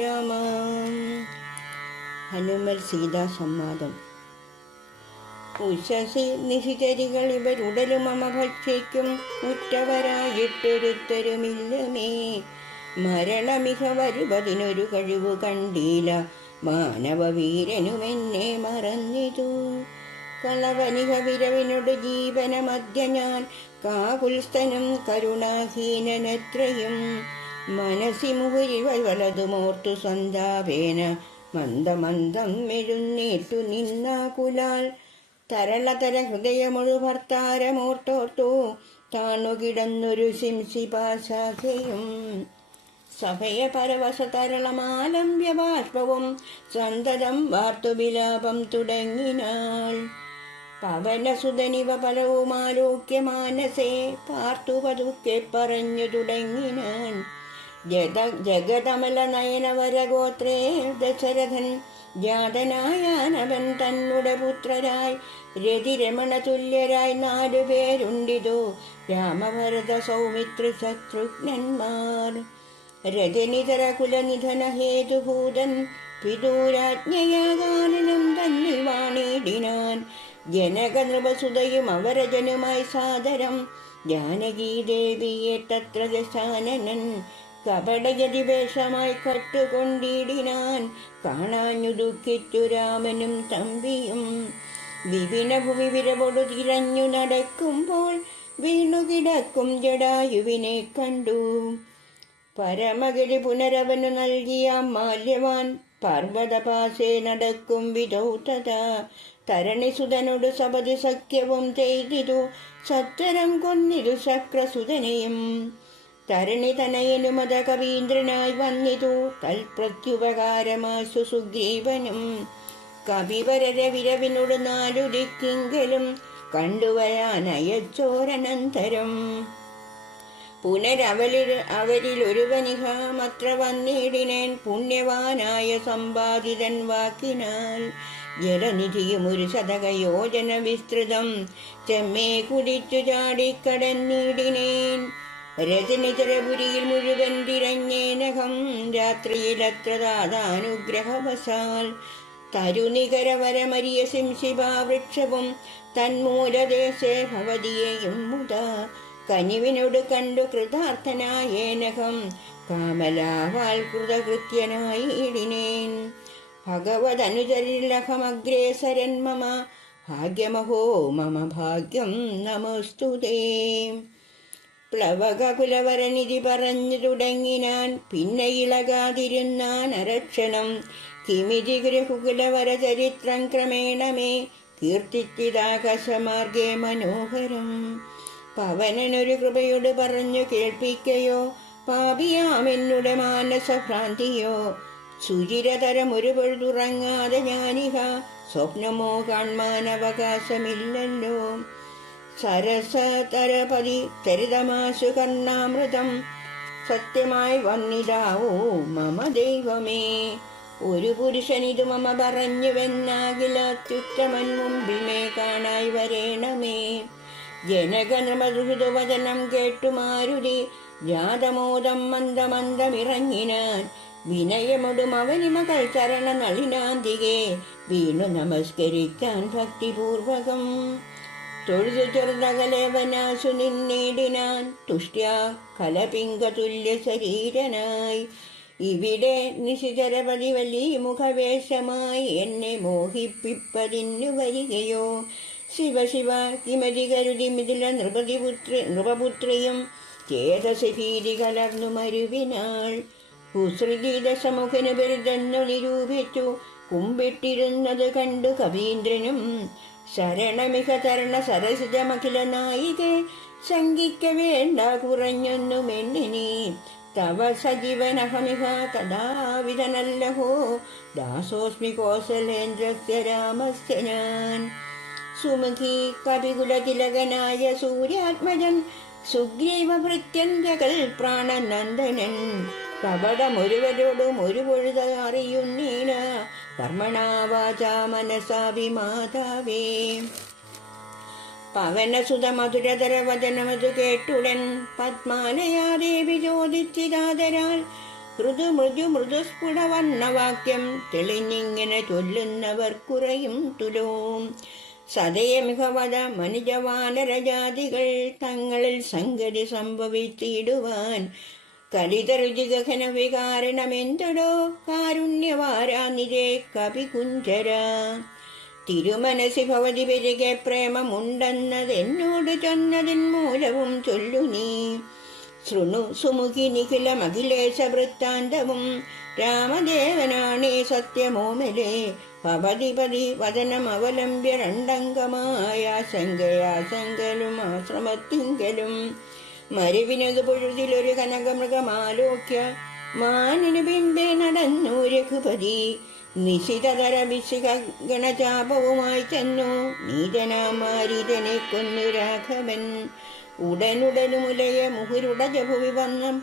രാമ ഹനുമൽ സീതാ സംവാദം ഉശസി നിശിചരികൾ ഇവരുടലും മമ ഭക്ഷിക്കും ഉറ്റവരായിട്ടൊരുത്തരുമില്ലമേ. മരണമിക വരുവതിനൊരു കഴിവ് കണ്ടീല. മാനവവീരനുമെന്നെ മറന്നിതു. കളവനിക വിരവിനോട് ജീവനമധ്യ ഞാൻ കാകുൽസ്ഥനും കരുണാഹീനനെത്രയും മനസ്സി മുകുരി വലതുമോർത്തു സന്താപേന മന്ദമന്ദം മെഴുന്നേറ്റു നിന്ന കുലാൽ. തരളതര ഹൃദയമൊഴു ഭർത്താരമോർത്തോർത്തു താണുകിടന്നൊരു ശിംശിപാശാഖയും. സഭയ പരവശ തരളമാലം ബാഷ്പവും സന്തതം വാർത്തുവിലാപം തുടങ്ങിനാൾ. പവനസുതനിവ പലവുമാലോക്യ മാനസേ പാർത്തു പതുക്കെ പറഞ്ഞു തുടങ്ങിനാൻ. ജഗ ജഗതമല നയനവരഗോത്രേ ദശരഥൻ ജാതനായാനവൻ തന്നുടെ പുത്രരായി രതിരമണ തുല്യരായി നാലുപേരുണ്ടിതു. രാമഭരത സൗമിത്ര ശത്രുഘ്നന്മാർ. രജനിതര കുലനിധന ഹേതുഭൂതൻ പിതൂരാജ്ഞയാകാനനം തന്നിൽ വാണിടിനാൻ. ജനക നൃപസുതയും അവരജനുമായി സാദരം. ജാനകീ ദേവിയെ തത്ര ദശാനനൻ കപടഗതിവേഷമായി കട്ടുകൊണ്ടിടിനാൻ കാണാഞ്ഞു ദുഃഖിച്ചു രാമനും തമ്പിയും. വിപിന ഭൂമി വിരവോടു തിരഞ്ഞു നടക്കുമ്പോൾ വീണുകിടക്കും ജടായുവിനെ കണ്ടു. പരമഗതി പുനരവനു നൽകിയ മാല്യവാൻ പർവതപാസേ നടക്കും വിധൗതത. തരണിസുതനോട് സപതി സഖ്യവും ചെയ്തിരു സത്വരം കൊന്നിരു ശക്രസുതനെയും. തരണി തനയനുമത കവീന്ദ്രനായി വന്നിതു. തൽപ്രത്യുപകാരമാശു സുഗ്രീവനും കവിവരര വിരവിനോട് നാലു ദിക്കെങ്കിലും കണ്ടുവരാൻ അയച്ചോരനന്തരം പുനരവലിൽ അവരിൽ ഒരുവനിഹമത്ര വന്നിടിനേൻ പുണ്യവാനായ സമ്പാദിതൻ വാക്കിനാൽ ജലനിധിയും ഒരു ശതകയോജന വിസ്തൃതം ചെമ്മേ കുടിച്ചു ചാടിക്കടന്നിടിനേൻ. രജനിതരപുരിയിൽ മുഴുവൻ തിരഞ്ഞേനകം രാത്രിയിലത്ര ദാതാനുഗ്രഹവശാൽ തരുനികരവരമരിയ ശിംശിഭാവൃക്ഷവും തന്മൂലദേശേ ഭവതിയെയും മുത കനിവിനോട് കണ്ടു കൃതാർത്ഥനായേനകം കാമലാവാൽ കൃതകൃത്യനായി ഇടിനേൻ ഭഗവതനുചരിലഹമഗ്രേസരൻ മമ. ഭാഗ്യമഹോ മമ ഭാഗ്യം നമസ്തുതേ. പ്ലവകകുലവരനിധി പറഞ്ഞു തുടങ്ങിനാൻ പിന്നെ ഇളകാതിരുന്നാൻ അരക്ഷണം. കിമിതി ഗൃഹകുലവര ചരിത്രം ക്രമേണമേ കീർത്തിച്ചിതാകാശമാർഗേ മനോഹരം. പവനനൊരു കൃപയോട് പറഞ്ഞു കേൾപ്പിക്കയോ പാപിയാമെന്നുടെ മാനസഭ്രാന്തിയോ. സുചിരതരം ഒരു പൊഴുതുറങ്ങാതെ ഞാനിഹ സ്വപ്നമോ കാൺമാനവകാശമില്ലല്ലോ അവകാശമില്ലല്ലോ സരസതരപതി ചരിതമാശു കർണാമൃതം. സത്യമായി വന്നിതാവോ മമ ദൈവമേ. ഒരു പുരുഷനിതു മമ പറഞ്ഞുവെന്നാകിലത്യുത്തമൻ അത്യുത്തമൻ മുമ്പിമേ കാണായി വരേണമേ. ജനകനമൃതുവചനം കേട്ടു മാരുതി ജാതമോദം മന്ദമന്ദമിറങ്ങിനാൻ. വിനയമൊടും അവനിമകൾ ചരണ നളിനാന്തികെ വീണു നമസ്കരിക്കാൻ ഭക്തിപൂർവകം. തൊഴുതു ചെറുതകലേവനാശു നിന്നേടിനാൻ തുഷ്ട്യ കലപിംഗതുല്യ ശരീരനായി ഇവിടെ നിശിചരപതി വലിയ മുഖവേഷമായി എന്നെ മോഹിപ്പിപ്പതിന്നു വരികയോ. ശിവ ശിവ കിമതി കരുതി മിഥില നൃപതിപുത്രി നൃപപുത്രിയും ചേതസി കലർന്നു മരുവിനാൾ. കുസൃതി ദശമുഖന് ബിരുദെന്നു നിരൂപിച്ചു കുമ്പിട്ടിരുന്നത് കണ്ടു കവീന്ദ്രനും ശരണമിക തരണ സരസിജമഖില നായികെ ശങ്കിക്ക വേണ്ട കുറഞ്ഞൊന്നു മെന്നിനി തവ സജീവനഹമിഹ കഥാവിധനല്ലഹോ. ദാസോസ്മി കോസലേന്ദ്രസ്യ രാമസ്യ ഞാൻ. സുമുഖി കവികുലതിലകനായ സൂര്യാത്മജൻ. സുഗ്രീവ ഭൃത്യന്തകൾ പ്രാണനന്ദനൻ. കപടമൊരുവരോടും ഒരു പൊഴുത അറിയുന്നീന കർമ്മണാവാച മനസാഭിമാതാവേ പവനസുത മധുരതര വചനമതു കേട്ടുടൻ പത്മാനയാ ദേവി ചോദിച്ചിരാതരാൽ മൃദു മൃദു മൃദുസ്ഫുട വർണവാക്യം തെളിഞ്ഞിങ്ങനെ ചൊല്ലുന്നവർ കുറയും തുലോം. സദയമികവത മനുജവാനരജാതികൾ തങ്ങളിൽ സംഗതി സംഭവിച്ചിടുവാൻ കലിതരുചിഗഹന വികാരണമെന്തൊടോ കാരുണ്യവാരാനിരേ കവികുഞ്ചര. തിരുമനസി ഭവതി പെരുകെ പ്രേമമുണ്ടെന്നതെന്നോട് ചൊന്നതിൻ മൂലവും ചൊല്ലു നീ. ശൃണു സുമുഖി നിഖില മഖിലേശ വൃത്താന്തവും. രാമദേവനാണേ സത്യമോമലേ. ഭവതിപതി വചനം അവലംബ്യ രണ്ടംഗമായ ശങ്കയാശങ്കലും ആശ്രമത്തിങ്കലും. മരുവിനത് കനകമൃഗമാലോക്യ. മാനിനു പിമ്പെ നടന്നു രഘുപതി നിശിതതര വിശിക ഗണചാപവുമായി ചെന്നു. നീതനാമാരിതനെ കൊന്നു രാഘവൻ ഉടനുടനുമുലയ മുഹുരുട ജഭുവി വന്നം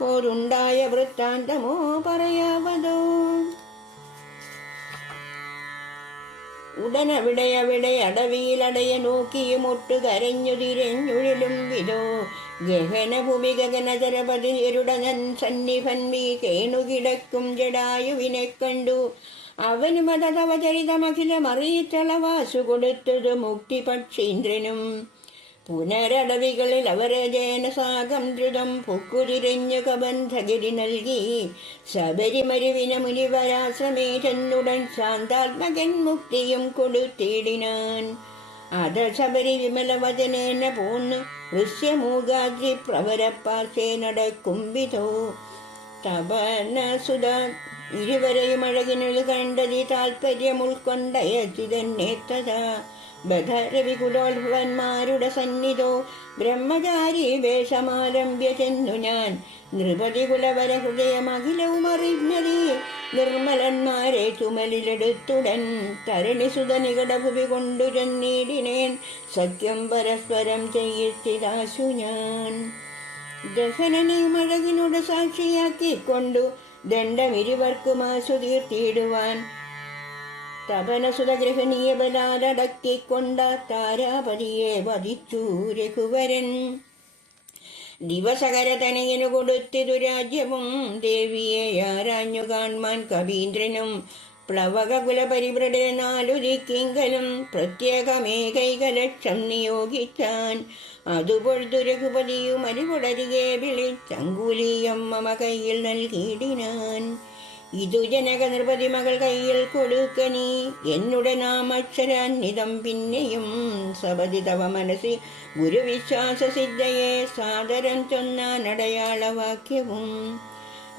പോരുണ്ടായ വൃത്താന്തമോ പറയാവതോ. ഉടനവിടെ അവിടെ അടവിയിലടയ നോക്കിയും ഒട്ടു കരഞ്ഞു തിരഞ്ഞുഴലും വിധോ. ഗഹന ഭൂമി ഗഗനതരപതിരുടനൻ സന്നിഭന്മി കേണുകിടക്കും ജടായുവിനെ കണ്ടു. അവനും അതവചരിതമഖിലമറിയിച്ചളവാസു കൊടുത്തത് മുക്തി പക്ഷീന്ദ്രനും പുനരടവികളിൽ അവരെ ജേനസാഗം ദ്രുതം പൊക്കുതിരിഞ്ഞു കബന്ധഗിരി നൽകി. ശബരിമരുവിന മുനിവരാശ്രമേ ചെന്നുടൻ ശാന്താത്മകൻ മുക്തിയും കൊടുത്തിടിനാൻ. അത ശബരി വിമല വചനേന പോന്ന് ഋഷ്യമൂകാദ്രി പ്രവരപ്പാർശേ നടക്കും വിധോ. തപനസുത ഇരുവരെയും അഴകിനുള്ളത് കണ്ടതി ഉൾക്കൊണ്ടയച്ചു തന്നെ തഥാ. ബധരവികുലോത്ഭവന്മാരുടെ സന്നിധോ ബ്രഹ്മചാരി വേഷമാരംഭ്യ ചെന്നു ഞാൻ. നൃപതി കുലവര ഹൃദയമഖിലവും അറിഞ്ഞതി നിർമ്മലന്മാരെ ചുമലിലെടുത്തുടൻ തരണിസുത നികടഭുവി കൊണ്ടു ചെന്നീടിനേൻ സത്യം പരസ്പരം ചെയ്യിച്ചിതാശു ഞാൻ. ദഹനനെ അഴകിനോട് സാക്ഷിയാക്കിക്കൊണ്ടു ദണ്ഡമിരുവർക്കും ആശു തീർത്തിയിടുവാൻ തപനസുതഗ്രഹണീയ ബലാലടക്കിക്കൊണ്ട താരാപതിയെ വധിച്ചു രഘുവരൻ. ദിവസകരതനയനു കൊടുത്തിതു രാജ്യവും ദേവിയെ ആരാഞ്ഞു കാൺമാൻ കവീന്ദ്രനും പ്ലവക കുലപരിവൃടെ നാലു ദിക്കിങ്കലും പ്രത്യേകമേകൈകലക്ഷം നിയോഗിച്ചാൻ. അതുപൊഴുതു രഘുപതിയും അരികുടരികെ വിളിച്ചങ്കുലിയം മമ കയ്യിൽ നൽകിയിടിനാൻ. ഇതു ജനക നൃപതി മകൾ കയ്യിൽ കൊടുക്കനി എന്നുടെ നാമക്ഷരാന്നിതം പിന്നെയും സപതി തവ മനസ്സി ഗുരുവിശ്വാസ സിദ്ധയെ സാദരം ചൊന്നാനടയാളവാക്യവും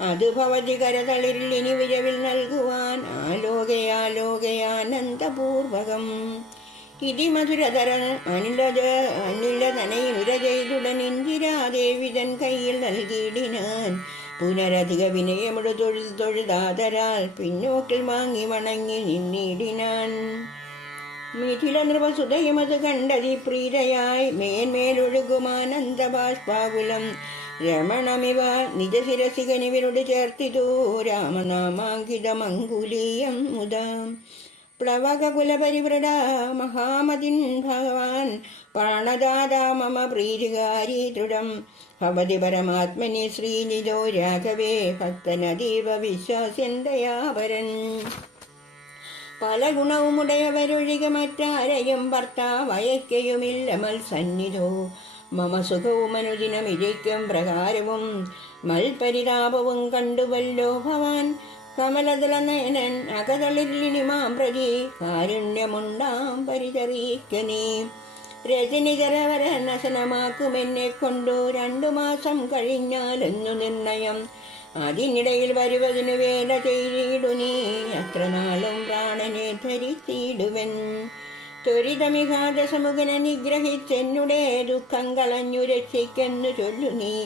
അത് ഭവതി കരതളിരിൽ ഇനി വിരവിൽ നൽകുവാൻ ആലോകയാലോകയാനന്ദപൂർവകം. ഇതി മധുരതര അനിലത് അനിലതനയുര ചെയ്തുടൻ ഇന്ദിരാദേവിതൻ കയ്യിൽ നൽകിയിടിനാൻ പുനരധിക വിനയമുടു തൊഴിൽ തൊഴുതാതരാൽ പിന്നോക്കിൽ വാങ്ങി വണങ്ങി നിന്നിടിനാൻ. മിഥില നൃപസുതയുമത് കണ്ടതി പ്രീതയായി മേന്മേലൊഴുകുമാനന്ദബാഷ്പാകുലം രമണമിവ നിജശിരസികനിവരോട് ചേർത്തിതോ രാമനാമാങ്കിതമങ്കുലീയം മുതാം. പ്ലവകുലപരിവൃട മഹാമതിൻ ഭഗവാൻ. പ്രാണദാതാ മമ പ്രീതികാരി ദൃഢം. ഭവതി പരമാത്മനി ശ്രീനിജോ രാഘവേ ഭക്തനതീവ വിശ്വാസ്യന്തയാപരൻ പല ഗുണവുമുടയവരൊഴികെ മറ്റാരെയും ഭർത്താവയക്കയുമില്ല മത്സന്നിധോ. സന്നിധോ മമ സുഖവും അനുദിനം ഇരിക്കും പ്രകാരവും മൽപരിതാപവും കണ്ടുവല്ലോ ഭവാൻ. കമലദള നയനൻ അകതളിരിണിമാം പ്രതി കാരുണ്യമുണ്ടാം പരിചറിയിക്കനീ രജനികരവര നശനമാക്കുമെന്നെ കൊണ്ടു രണ്ടു മാസം കഴിഞ്ഞാലെന്നു നിർണയം. അതിനിടയിൽ വരുവതിനു വേല ചെയ്തിടു നീ. അത്ര നാളും പ്രാണനെ ധരിച്ചിടുവൻ നിഗ്രഹിച്ചെന്നുടേ നിഗ്രഹിച്ചെന്നുടെ ദുഃഖം കളഞ്ഞു രക്ഷിക്കെന്നു ചൊല്ലു നീ.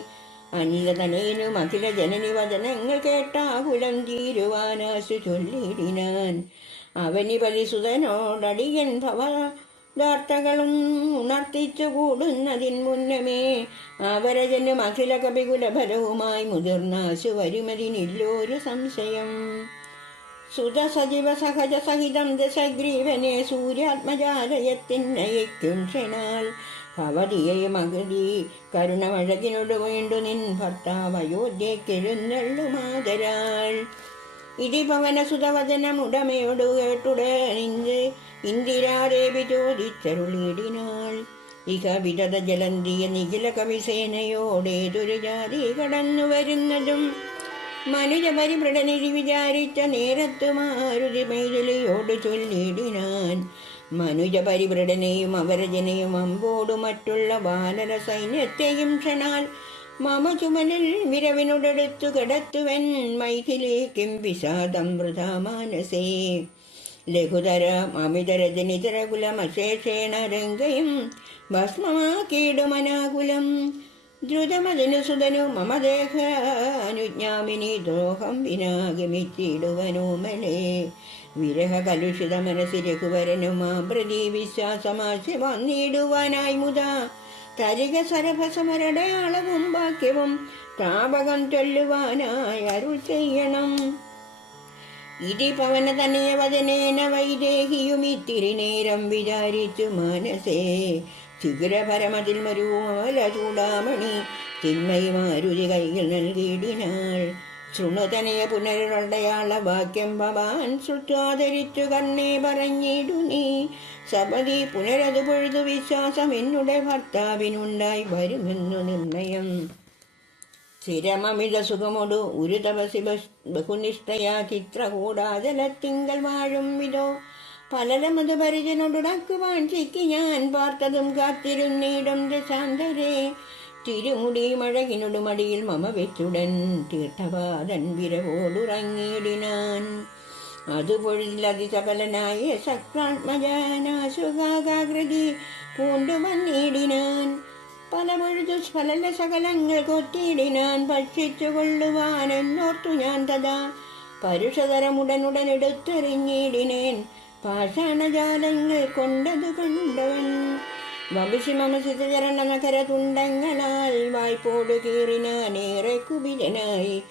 അനിലതനയനും അഖില ജനനി വചനങ്ങൾ കേട്ടാകുലം തീരുവാനാശു ചൊല്ലിടിനാൻ. അവനി പരിസുതനോടടിയൻ ഭവദാർത്ഥകളും ഉണർത്തിച്ചു കൂടുന്നതിൻ മുന്നമേ അവരജനും അഖില കപികുലഫലവുമായി മുതിർന്നാശു വരുമതിനില്ലൊരു സംശയം. സുത സജീവ സഹജ സഹിതം ദശഗ്രീവനെ സൂര്യാത്മജാലയത്തിനയക്കും ക്ഷണാൽ. ഭവതിയെ മകതി കരുണമഴകിനോട് വീണ്ടു നിൻ ഭർത്താവ് അയോധ്യക്കെഴുന്നള്ളു മാതരാൾ ഇതി സുതവചനമുടമയോട് കേട്ടുടനിന്ദ് ഇന്ദിരാദേവി ചോദിച്ചരുളിയിടിനാൾ. ഇഹ വിതത ജലന്തിയ നിഖില കവിസേനയോടേതൊരു ജാതി കടന്നു വരുന്നതും മനുജ പരിപ്രടനിധി വിചാരിച്ച നേരത്തു മാരുതി മൈഥിലിയോട് ചൊല്ലിടിനാൻ മനുജ പരിപ്രടനെയും അവരജനെയും അമ്പോടു മറ്റുള്ള വാനര സൈന്യത്തെയും ക്ഷണാൽ മമ ചുമലിൽ വിരവിനോടടുത്തു കിടത്തുവൻ മൈഥിലേക്കും വിഷാദം വൃതാമാനസേ ലഘുതര അമിതരജനിതര കുലമശേഷേണ രംഗയും ഭസ്മമാക്കിയിടുമനാകുലം ദ്രുതമതിനു സുതനു മമ അനുജ്ഞാമിനി ദ്രോഹം വിനാഗമിച്ചിടുവനോമലേ വിരഹ കലുഷിത മനസ്സി രഘുവരനും പ്രതി വിശ്വാസമാശി വന്നിടുവാനായി മുതാ. തരിക സരഭസമരടയാളവും വാക്യവും താപകം ചൊല്ലുവാനായി അരുൾ ചെയ്യണം. ഇതി പവന തനയ വചനേന വൈദേഹിയും ഇത്തിരി നേരം വിചാരിച്ചു മനസ്സേ ശിഖരപരമതിൽ മരുമല ചൂടാമണി തിന്മയുമാരുതി കൈകൾ നൽകിയിടിനാൾ. ശൃണുതനയ പുനരുടയാള വാക്യം ഭവാൻ ശ്രുത്വാദരിച്ചു കണ്ണേ പറഞ്ഞിടു നീ. സപതി പുനരതു പൊഴുതു വിശ്വാസം എന്നുടെ ഭർത്താവിനുണ്ടായി വരുമെന്നു നിർണയം. സ്ഥിരമമിത സുഖമൊടു ഒരു തപസി ബഹുനിഷ്ഠയാ ചിത്രകൂടാജലത്തിങ്കൽ വാഴും വിതോ പലരമത് പരിചനൊടുടക്കുവാൻ ചിക്കി ഞാൻ പാർത്തതും കാത്തിരുന്നീടം ദശാന്തരേ. തിരുമുടി മഴകിനൊടു മടിയിൽ മമ വെച്ചുടൻ തീർത്ഥപാദൻ വിരവോടുറങ്ങിയിടിനാൻ. അതുപൊഴുതിലതിസകലനായ ശക്രാത്മജാനാശുകാകൃതി പൂണ്ടുവന്നിടിനാൻ. പല പൊഴുതു ഫലല സകലങ്ങൾ കൊത്തിയിടിനാൻ ഭക്ഷിച്ചു കൊള്ളുവാൻ എന്നോർത്തു ഞാൻ തഥാ. പരുഷതരമുടനുടൻ എടുത്തെറിഞ്ഞിടിനേൻ പാഷാണജാലങ്ങൾ കൊണ്ടതു കണ്ടവൻ. വംശി മമസിതചരണ നഗര തുണ്ടങ്ങളാൽ വായ്പോട് കീറിനാനേറെ കുപിതനായി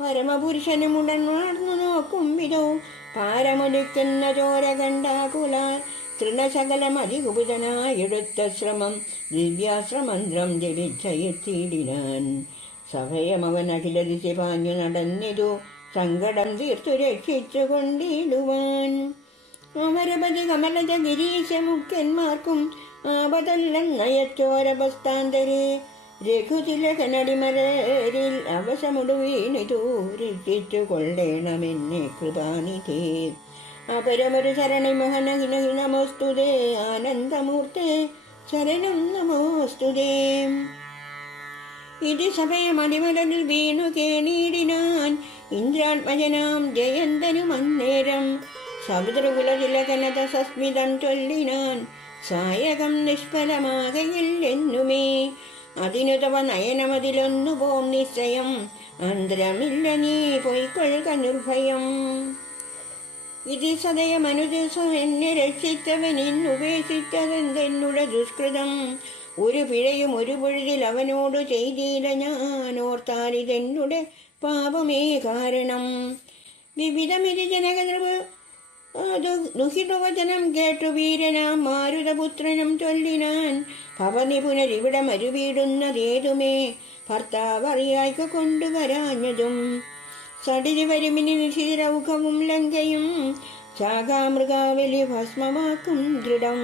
പരമപുരുഷനുമുടൻ ഉണർന്നു നോക്കും വിധോ. പാരമൊലിക്കുന്ന ചോര കണ്ടാകുലാൽ തൃണശകലം അതികുപിതനായെടുത്ത ശ്രമം. ദിവ്യാശ്രമന്ത്രം ജപിച്ചയെത്തിയിടിനാൻ സഭയമവൻ അഖിലദിശി പാഞ്ഞു നടന്നിതു. സങ്കടം തീർത്തു രക്ഷിച്ചു കൊണ്ടിടുവാൻ അമരപതി കമലജ ഗിരീശ മുഖ്യന്മാർക്കും ആപതല്ലം നയച്ചോരപസ്ഥാന്തരെ രഘുതിലകനടിമലരിൽ അവശമുടു വീണിതു രക്ഷിച്ചു കൊള്ളേണമെന്നെ കൃപാനിധി. അപരമൊരു ശരണി മോഹനഹിനഹി നമോസ്തുതേ. ആനന്ദമൂർത്തേ ശരണം നമോസ്തുതേ. ഇത് സമയമടിമലനിൽ വീണു കേണീടിനാൻ ഇന്ദ്രാത്മജനാം ജയന്തനും അന്നേരം സമുദ്രകുലതിലകനത സസ്മിതം ചൊല്ലിനാൻ സായകം എന്നുമേ. അതിനു തവ നയനമതിലൊന്നു പോം നിശ്ചയം. അന്തരമില്ല നീ പൊയ്ക്കൊള്ളുക നിർഭയം. ഇത് സദയമനുദിവസം എന്നെ രക്ഷിച്ചവൻ ഇന്നുപേക്ഷിച്ചതെന്തെന്നുടെ ദുഷ്കൃതം. ഒരു പിഴയും ഒരു പൊഴുതിൽ അവനോട് ചെയ്തില്ല ഞാൻ. ഓർത്താൽ ഇതെന്നുടെ പാപമേ കാരണം. വിവിധമിരി ജനകൃപ് ദുഹിതവചനം കേട്ടു വീരനാം മാരുതപുത്രനും ചൊല്ലിനാൻ. ഭവനി പുനരിവിടെ മരുവീടുന്നതേതുമേ? ഭർത്താവ് അറിയായ്ക കൊണ്ടുവരാഞ്ഞതും സടിരി വരുമിനി നിശിരൗഖവും ലങ്കയും ശാഖാമൃഗാവലി ഭസ്മമാക്കും ദൃഢം.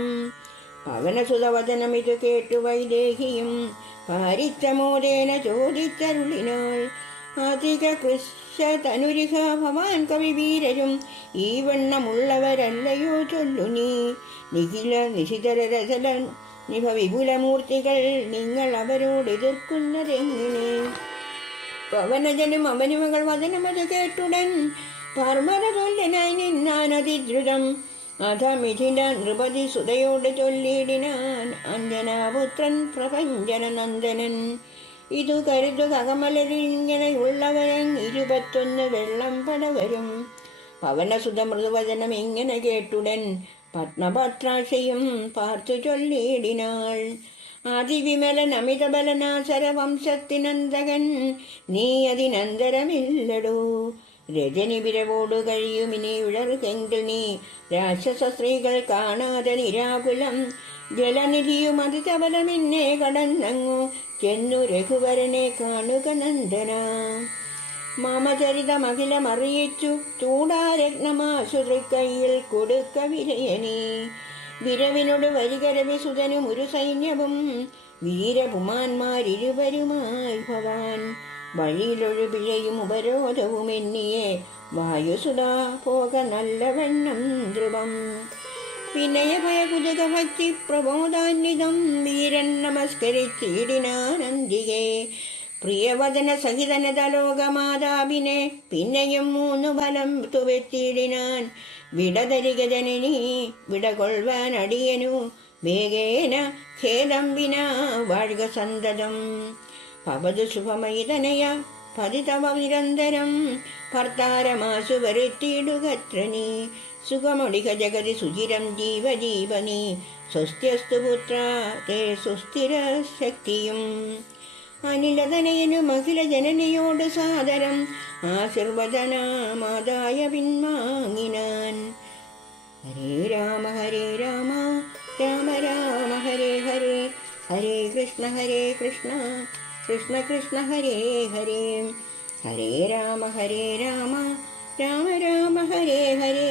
പവനസുതവചനം ഇത് കേട്ടു വൈദേഹിയും പാരിച്ചമോദേന ചോദിച്ചരുളിനാൾ. അധിക കൃഷതനുരിഹ ഭവാൻ കവിവീരരും ഈ വണ്ണമുള്ളവരല്ലയോ ചൊല്ലു നീ. നിഖില നിശിതര രസല നിഭ വിപുലമൂർത്തികൾ നിങ്ങൾ അവരോട് എതിർക്കുന്നതെങ്ങനെ പവനജനും അവനുമകൾ വചനമത് കേട്ടുടൻ പർമത തൊല്ലനായി നിന്നാൻ അതിദ്രുതം. അധ മിഥില നൃപതി സുതയോട് ചൊല്ലിടിനാൻ അഞ്ജനാപുത്രൻ പ്രപഞ്ചന നന്ദനൻ ഇതു കരുതുക കമലരിൽ ഇങ്ങനെയുള്ളവരൻ ഇരുപത്തൊന്ന് വെള്ളം പടവരും പവനസുത മൃദുവചനം ഇങ്ങനെ കേട്ടുടൻ പത്മപത്രാശയും പാർത്തു ചൊല്ലിയിടിനാൾ. ആദിവിമലൻ അമിതബലനാസര വംശത്തിനന്തകൻ നീ അതിനന്തരമില്ലടോ. വിരവോടു കഴിയുമിനി ഉഴറുകെങ്കിൽ നീ രാക്ഷസ സ്ത്രീകൾ കാണാതെ നിരാകുലം. ജലനിധിയും അതിതബലമെന്നെ കടന്നങ്ങു. ചെന്നു രഘുവരനെ കാണുക നന്ദന. മാമചരിതമഖിലമറിയിച്ചു. ചൂടാരത്നമാസുതൃക്കൈയിൽ കൊടുക്ക വിരയനെ വിരവിനോട് വരികരവിസുതനും ഒരു സൈന്യവും. വീരപുമാന്മാരിരുവരുമായി ഭവാൻ. വഴിയിലൊരു പിഴയും ഉപരോധവും എന്നിയെ വായുസുതാ പോക നല്ലവണ്ണം ധ്രുവം. വിനയഭയ കുതുക ഭക്തി പ്രബോധാന്വിതം വീരൻ നമസ്കരിച്ചിടിനാനന്ദികെ. പ്രിയവദന സഹിതനതലോകമാതാവിനെ പിന്നെയും മൂന്നു ഫലം തുവെത്തിയിടിനാൻ വിടതരിക ജനനി അടിയനു വേഗേന ഖേദം വിനാ വാഴുക സന്തതം. പവതു സുഭമൈതനയ പതിതവ നിരന്തരം ഭർത്താരമാസു വരുത്തിയിടുകത്ര നീ ജഗതി സുചിരം ജീവജീവനി സ്വസ്ത്യസ്തു പുത്ര തേ സുസ്ഥിര ശക്തിയും അനിലതനയനു അഖില ജനനിയോട് സാദരം ആശീർവദനാമാതായ പിൻവാങ്ങിനാൻ ഹരേ രാമ ഹരേ രാമ രാമ രാമ ഹരേ ഹരേ ഹരേ കൃഷ്ണ ഹരേ കൃഷ്ണ കൃഷ്ണ കൃഷ്ണ ഹരേ ഹരേ ഹരേ രാമ ഹരേ രാമ രാമ രാമ ഹരേ ഹരേ